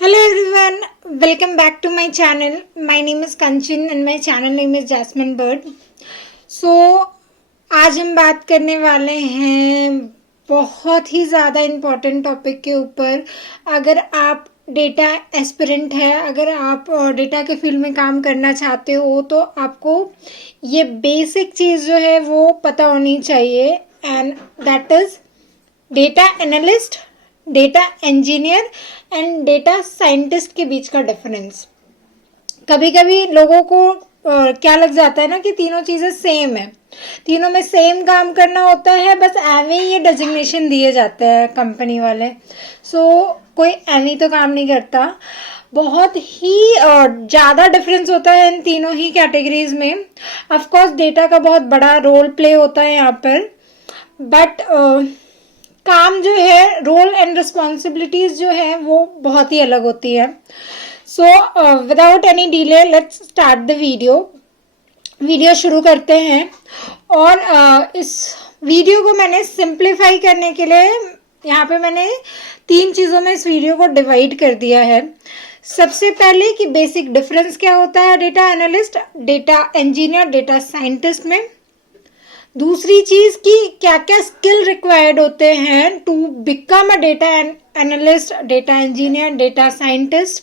Hello everyone, welcome back to my channel. My name is Kanchan and my channel name is Jasmine Bird. So आज हम बात करने वाले हैं बहुत ही ज़्यादा इम्पोर्टेंट टॉपिक के ऊपर। अगर आप डेटा एस्पिरेंट है, अगर आप डेटा के फील्ड में काम करना चाहते हो तो आपको ये बेसिक चीज़ जो है वो पता होनी चाहिए, and that is data analyst, data engineer and data scientist के बीच का डिफरेंस। कभी कभी लोगों को क्या लग जाता है ना कि तीनों चीज़ें सेम है, तीनों में सेम काम करना होता है, बस एवे ये डेजिग्नेशन दिए जाते हैं कंपनी वाले। कोई एवी तो काम नहीं करता। बहुत ही ज़्यादा डिफरेंस होता है इन तीनों ही कैटेगरीज में। ऑफ कोर्स डेटा का बहुत बड़ा रोल प्ले होता है यहाँ पर, बट काम जो है, रोल एंड रिस्पॉन्सिबिलिटीज जो है वो बहुत ही अलग होती है। So without any delay let's start the video शुरू करते हैं। और इस वीडियो को मैंने सिंप्लीफाई करने के लिए यहाँ पे मैंने 3 चीज़ों में इस वीडियो को डिवाइड कर दिया है। सबसे पहले कि बेसिक डिफरेंस क्या होता है data analyst, data engineer, data scientist में। दूसरी चीज कि क्या क्या स्किल रिक्वायर्ड होते हैं to become a data analyst, data engineer, data scientist.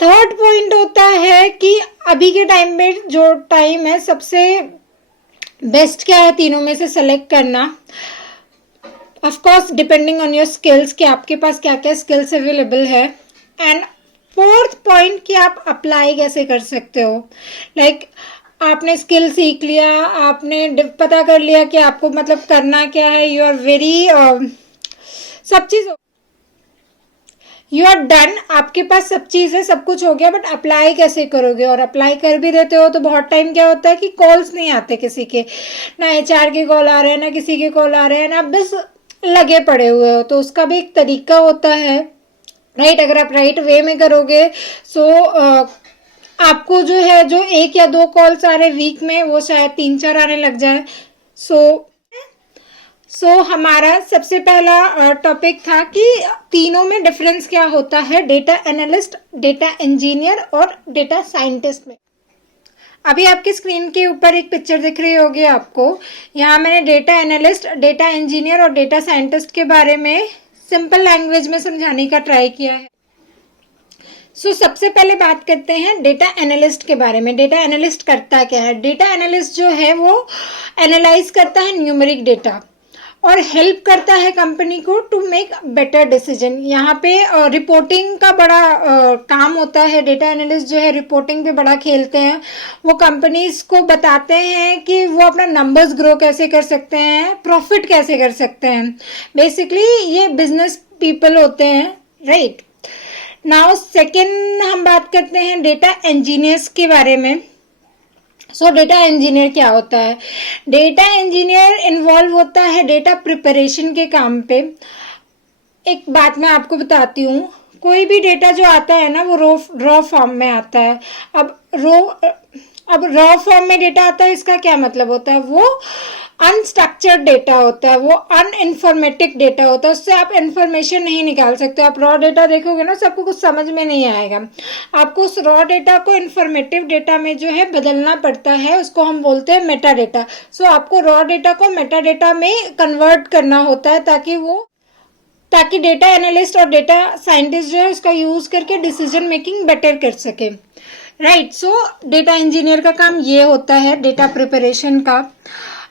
Third point होता है कि अभी के टाइम में जो टाइम है सबसे बेस्ट क्या है तीनों में से सेलेक्ट करना, of course depending on your skills कि आपके पास क्या क्या स्किल्स अवेलेबल है। एंड फोर्थ पॉइंट कि आप अप्लाई कैसे कर सकते हो। लाइक आपने स्किल सीख लिया, आपने पता कर लिया कि आपको मतलब करना क्या है, यू आर वेरी सब चीज़, यू आर डन, आपके पास सब चीज़ है, सब कुछ हो गया, बट अप्लाई कैसे करोगे। और अप्लाई कर भी देते हो तो बहुत टाइम क्या होता है कि कॉल्स नहीं आते किसी के, ना एचआर के कॉल आ रहे हैं, ना किसी के कॉल आ रहे हैं, ना आप बस लगे पड़े हुए हो। तो उसका भी एक तरीका होता है, राइट। अगर आप राइट वे में करोगे आपको जो है जो 1 या 2 कॉल्स आ रहे वीक में, वो शायद 3-4 आने लग जाए। हमारा सबसे पहला टॉपिक था कि तीनों में डिफरेंस क्या होता है डेटा एनालिस्ट, डेटा इंजीनियर और डेटा साइंटिस्ट में। अभी आपकी स्क्रीन के ऊपर एक पिक्चर दिख रही होगी आपको। यहाँ मैंने डेटा एनालिस्ट, डेटा इंजीनियर और डेटा साइंटिस्ट के बारे में सिंपल लैंग्वेज में समझाने का ट्राई किया है। सबसे पहले बात करते हैं डेटा एनालिस्ट के बारे में। डेटा एनालिस्ट करता क्या है? डेटा एनालिस्ट जो है वो एनालाइज करता है न्यूमेरिक डेटा और हेल्प करता है कंपनी को टू मेक बेटर डिसीजन। यहाँ पे रिपोर्टिंग का बड़ा काम होता है। डेटा एनालिस्ट जो है रिपोर्टिंग पे बड़ा खेलते हैं। वो कंपनीज को बताते हैं कि वो अपना नंबर्स ग्रो कैसे कर सकते हैं, प्रॉफिट कैसे कर सकते हैं। बेसिकली ये बिजनेस पीपल होते हैं, राइट। नाउ सेकेंड हम बात करते हैं डेटा इंजीनियर्स के बारे में। डेटा इंजीनियर क्या होता है? डेटा इंजीनियर इन्वॉल्व होता है डेटा प्रिपरेशन के काम पे। एक बात मैं आपको बताती हूँ, कोई भी डेटा जो आता है ना वो रॉ फॉर्म में आता है। अब रॉ फॉर्म में डेटा आता है, इसका क्या मतलब होता है? वो अनस्ट्रक्चर्ड डेटा होता है, वो अनइन्फॉर्मेटिव डेटा होता है, उससे आप इन्फॉर्मेशन नहीं निकाल सकते। आप रॉ डेटा देखोगे ना, सबको कुछ समझ में नहीं आएगा। आपको उस रॉ डेटा को इन्फॉर्मेटिव डेटा में जो है बदलना पड़ता है, उसको हम बोलते हैं मेटा डेटा। आपको रॉ डेटा को मेटा डेटा में कन्वर्ट करना होता है ताकि डेटा एनालिस्ट और डेटा साइंटिस्ट जो है उसका यूज करके डिसीजन मेकिंग बेटर कर सके, राइट। डेटा इंजीनियर का काम ये होता है डेटा प्रिपरेशन का।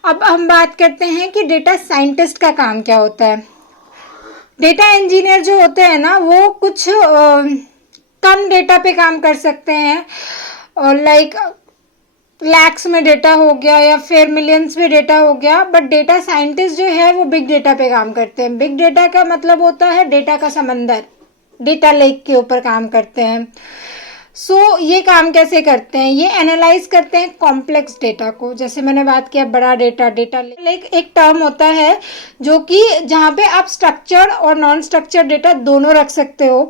अब हम बात करते हैं कि डेटा साइंटिस्ट का काम क्या होता है। डेटा इंजीनियर जो होते हैं ना वो कुछ कम डेटा पे काम कर सकते हैं, और लाइक लैक्स में डेटा हो गया या फिर मिलियंस में डेटा हो गया। बट डेटा साइंटिस्ट जो है वो बिग डेटा पे काम करते हैं। बिग डेटा का मतलब होता है डेटा का समंदर, डेटा लेक के ऊपर काम करते हैं। ये काम कैसे करते हैं? ये एनालाइज करते हैं कॉम्प्लेक्स डेटा को। जैसे मैंने बात किया बड़ा डेटा लेक एक टर्म होता है जो कि जहाँ पे आप स्ट्रक्चर्ड और नॉन स्ट्रक्चर्ड डेटा दोनों रख सकते हो।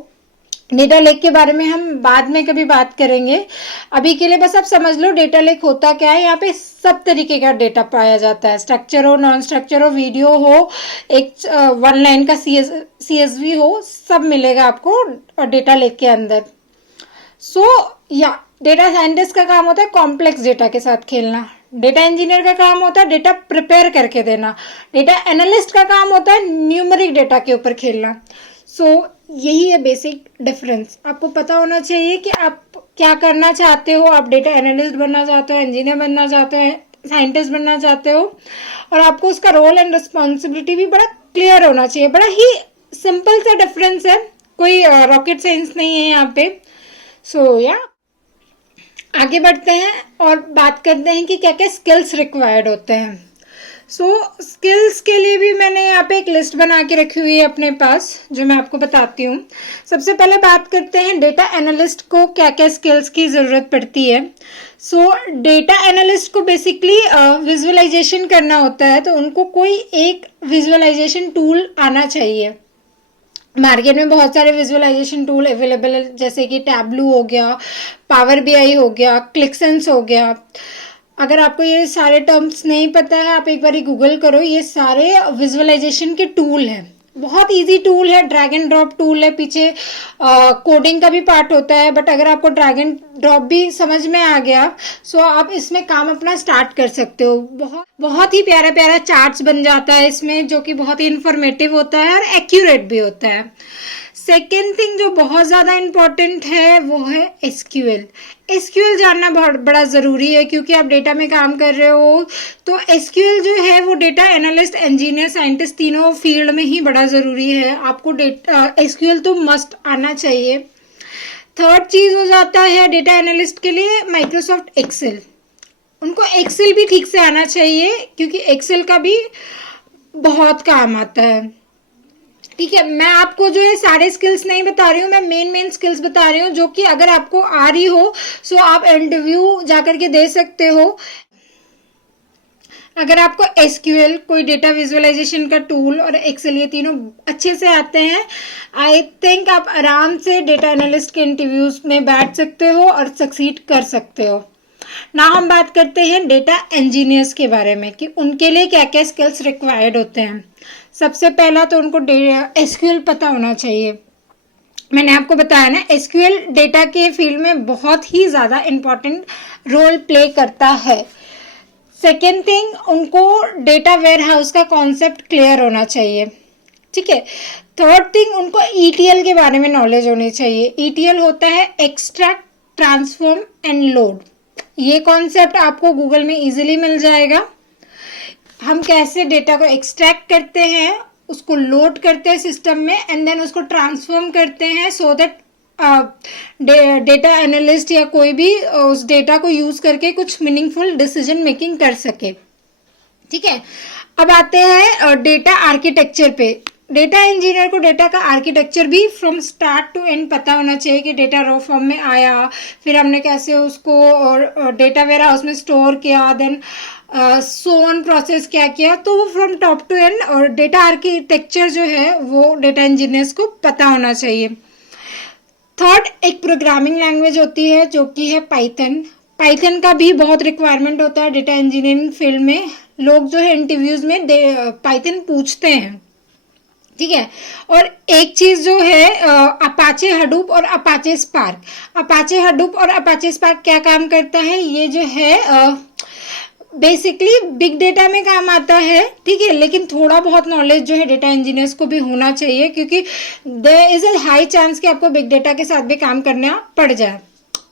डेटा लेक के बारे में हम बाद में कभी बात करेंगे। अभी के लिए बस आप समझ लो डेटा लेक होता क्या है। यहाँ पे सब तरीके का डेटा पाया जाता है, स्ट्रक्चर हो, नॉन स्ट्रक्चर हो, वीडियो हो, एक वन लाइन का CSV हो, सब मिलेगा आपको डेटा लेक के अंदर। सो या डेटा साइंटिस्ट का काम होता है कॉम्प्लेक्स डेटा के साथ खेलना, डेटा इंजीनियर का काम होता है डेटा प्रिपेयर करके देना, डेटा एनालिस्ट का काम होता है न्यूमेरिक डेटा के ऊपर खेलना। सो यही है बेसिक डिफरेंस। आपको पता होना चाहिए कि आप क्या करना चाहते हो। आप डेटा एनालिस्ट बनना चाहते हो, इंजीनियर बनना चाहते हो, साइंटिस्ट बनना चाहते हो, और आपको उसका रोल एंड रिस्पॉन्सिबिलिटी भी बड़ा क्लियर होना चाहिए। बड़ा ही सिंपल सा डिफरेंस है, कोई रॉकेट साइंस नहीं है यहाँ पे। सो या आगे बढ़ते हैं और बात करते हैं कि क्या क्या स्किल्स रिक्वायर्ड होते हैं। स्किल्स के लिए भी मैंने यहाँ पे एक लिस्ट बना के रखी हुई है अपने पास, जो मैं आपको बताती हूँ। सबसे पहले बात करते हैं डेटा एनालिस्ट को क्या क्या स्किल्स की ज़रूरत पड़ती है। डेटा एनालिस्ट को बेसिकली विजुअलाइजेशन करना होता है, तो उनको कोई एक विजुअलाइजेशन टूल आना चाहिए। मार्केट में बहुत सारे विजुअलाइजेशन टूल अवेलेबल है, जैसे कि टैबलू हो गया, पावर BI हो गया, क्लिकसेंस हो गया। अगर आपको ये सारे टर्म्स नहीं पता है, आप एक बार गूगल करो, ये सारे विजुअलाइजेशन के टूल हैं। बहुत इजी टूल है, ड्रैग एंड ड्रॉप टूल है। पीछे कोडिंग का भी पार्ट होता है, बट अगर आपको ड्रैग एंड ड्रॉप भी समझ में आ गया, सो आप इसमें काम अपना स्टार्ट कर सकते हो। बहुत बहुत ही प्यारा प्यारा चार्ट्स बन जाता है इसमें, जो कि बहुत ही इंफॉर्मेटिव होता है और एक्यूरेट भी होता है। सेकेंड थिंग जो बहुत ज़्यादा इम्पॉर्टेंट है वो है एसक्यूएल जानना बहुत बड़ा ज़रूरी है, क्योंकि आप डेटा में काम कर रहे हो। तो एसक्यूएल जो है वो डेटा एनालिस्ट, इंजीनियर, साइंटिस्ट तीनों फील्ड में ही बड़ा ज़रूरी है। आपको एसक्यूएल तो मस्ट आना चाहिए। थर्ड चीज़ हो जाता है डेटा एनालिस्ट के लिए माइक्रोसॉफ्ट एक्सेल। उनको एक्सेल भी ठीक से आना चाहिए, क्योंकि एक्सेल का भी बहुत काम आता है। ठीक है, मैं आपको जो है सारे स्किल्स नहीं बता रही हूँ, मैं मेन स्किल्स बता रही हूँ, जो कि अगर आपको आ रही हो सो आप इंटरव्यू जाकर के दे सकते हो। अगर आपको एसक्यूएल, कोई डेटा विजुअलाइजेशन का टूल और एक्सेल, ये तीनों अच्छे से आते हैं, आई थिंक आप आराम से डेटा एनालिस्ट के इंटरव्यूज में बैठ सकते हो और सक्सीड कर सकते हो। ना हम बात करते हैं डेटा इंजीनियर्स के बारे में कि उनके लिए क्या क्या स्किल्स रिक्वायर्ड होते हैं। सबसे पहला तो उनको एसक्यूएल पता होना चाहिए। मैंने आपको बताया ना, एसक्यूएल डेटा के फील्ड में बहुत ही ज़्यादा इम्पॉर्टेंट रोल प्ले करता है। सेकेंड थिंग, उनको डेटा वेयर हाउस का कॉन्सेप्ट क्लियर होना चाहिए। ठीक है। थर्ड थिंग, उनको ETL के बारे में नॉलेज होनी चाहिए। ETL होता है एक्सट्रैक्ट, ट्रांसफॉर्म एंड लोड। ये कॉन्सेप्ट आपको गूगल में इजीली मिल जाएगा। हम कैसे डेटा को एक्सट्रैक्ट करते हैं, उसको लोड करते हैं सिस्टम में, एंड देन उसको ट्रांसफॉर्म करते हैं, सो दैट डेटा एनालिस्ट या कोई भी उस डेटा को यूज करके कुछ मीनिंगफुल डिसीजन मेकिंग कर सके। ठीक है। अब आते हैं डेटा आर्किटेक्चर पे। डेटा इंजीनियर को डेटा का आर्किटेक्चर भी फ्रॉम स्टार्ट टू एंड पता होना चाहिए कि डेटा रॉ फॉर्म में आया, फिर हमने कैसे उसको और डेटा वेयर हाउस में स्टोर किया, देन सो ऑन प्रोसेस क्या किया। तो वो फ्रॉम टॉप टू एंड और डेटा आर्किटेक्चर जो है वो डेटा इंजीनियर्स को पता होना चाहिए। थर्ड, एक प्रोग्रामिंग लैंग्वेज होती है जो कि है पाइथन। पाइथन का भी बहुत रिक्वायरमेंट होता है डेटा इंजीनियरिंग फील्ड में। लोग जो है इंटरव्यूज में पाइथन पूछते हैं। ठीक है। और एक चीज़ जो है अपाचे हडूप और अपाचे स्पार्क। अपाचे हडूप और अपाचे स्पार्क क्या काम करता है, ये जो है बेसिकली बिग डेटा में काम आता है। ठीक है। लेकिन थोड़ा बहुत नॉलेज जो है डेटा इंजीनियर्स को भी होना चाहिए, क्योंकि there is a high chance कि आपको बिग डेटा के साथ भी काम करना पड़ जाए।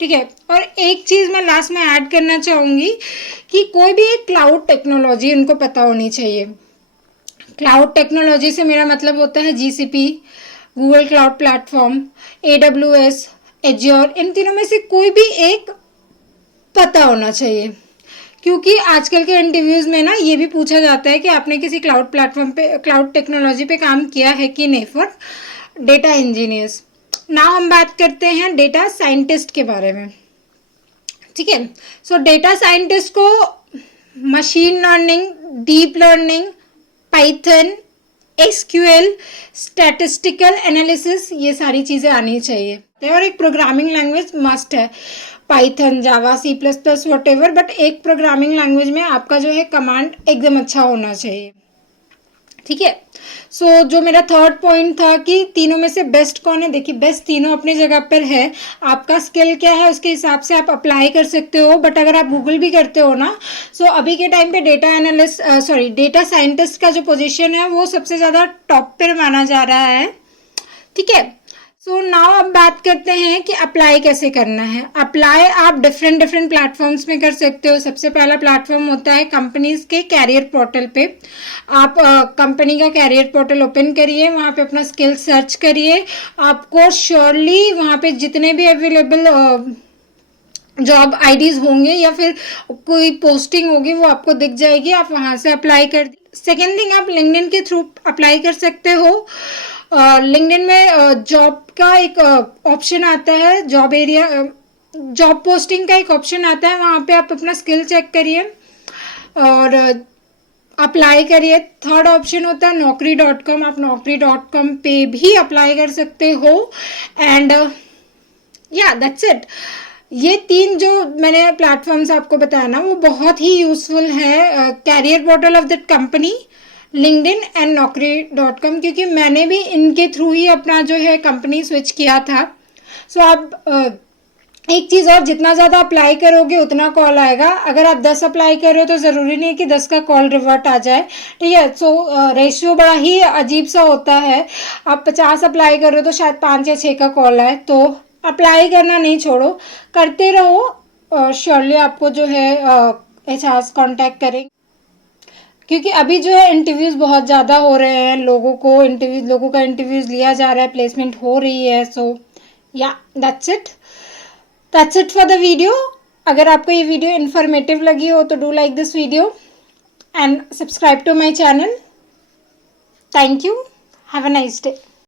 ठीक है। और एक चीज़ मैं लास्ट में ऐड करना चाहूँगी कि कोई भी एक क्लाउड टेक्नोलॉजी उनको पता होनी चाहिए। क्लाउड टेक्नोलॉजी से मेरा मतलब होता है GCP, Google cloud platform, AWS, Azure, इन तीनों में से कोई भी एक पता होना चाहिए, क्योंकि आजकल के इंटरव्यूज़ में ना ये भी पूछा जाता है कि आपने किसी क्लाउड प्लेटफॉर्म पे, क्लाउड टेक्नोलॉजी पे काम किया है कि नहीं, फॉर डेटा इंजीनियर्स। नाउ हम बात करते हैं डेटा साइंटिस्ट के बारे में। ठीक है। सो डेटा साइंटिस्ट को machine learning, deep learning, Python, SQL, statistical analysis, ये सारी चीज़ें आनी चाहिए। और एक प्रोग्रामिंग लैंग्वेज मस्ट है, Python, Java, C++, whatever, but एक प्रोग्रामिंग लैंग्वेज में आपका जो है कमांड एकदम अच्छा होना चाहिए, ठीक है। सो जो मेरा थर्ड पॉइंट था कि तीनों में से बेस्ट कौन है, देखिए बेस्ट तीनों अपनी जगह पर है, आपका स्किल क्या है उसके हिसाब से आप अप्लाई कर सकते हो। बट अगर आप गूगल भी करते हो ना, सो अभी के टाइम पे डेटा साइंटिस्ट का जो पोजीशन है वो सबसे ज़्यादा टॉप पर माना जा रहा है, ठीक है। सो नाउ अब बात करते हैं कि अप्लाई कैसे करना है। अप्लाई आप डिफरेंट प्लेटफॉर्म्स में कर सकते हो। सबसे पहला प्लेटफॉर्म होता है कंपनीज के कैरियर पोर्टल पे। आप कंपनी का कैरियर पोर्टल ओपन करिए, वहाँ पे अपना स्किल सर्च करिए, आपको श्योरली वहाँ पे जितने भी अवेलेबल जॉब आईडीज होंगे या फिर कोई पोस्टिंग होगी वो आपको दिख जाएगी, आप वहाँ से अप्लाई कर। सेकेंड थिंग, आप लिंक्डइन के थ्रू अप्लाई कर सकते हो। लिंक्डइन में जॉब का एक ऑप्शन आता है, जॉब पोस्टिंग का एक ऑप्शन आता है, वहाँ पे आप अपना स्किल चेक करिए और अप्लाई करिए। थर्ड ऑप्शन होता है naukri.com, आप naukri.com पे भी अप्लाई कर सकते हो। एंड या दैट्स इट। ये तीन जो मैंने प्लेटफॉर्म्स आपको बताया ना वो बहुत ही यूजफुल है, career portal of that company, LinkedIn and naukri.com, क्योंकि मैंने भी इनके थ्रू ही अपना जो है कंपनी स्विच किया था। सो आप एक चीज़ और, जितना ज़्यादा अप्लाई करोगे उतना कॉल आएगा। अगर आप 10 अप्लाई कर रहे हो तो ज़रूरी नहीं है कि 10 का कॉल रिवर्ट आ जाए, ठीक है। सो रेशियो बड़ा ही अजीब सा होता है। आप 50 अप्लाई कर रहे हो तो शायद 5 या 6 का कॉल आए। तो अप्लाई करना नहीं छोड़ो, करते रहो, श्योरली आपको जो है HR कांटेक्ट करेंगे, क्योंकि अभी जो है इंटरव्यूज़ बहुत ज़्यादा हो रहे हैं, लोगों का इंटरव्यूज़ लिया जा रहा है, प्लेसमेंट हो रही है। So yeah that's it for the video. अगर आपको ये वीडियो इन्फॉर्मेटिव लगी हो तो do like this video and subscribe to my channel. Thank you, have a nice day.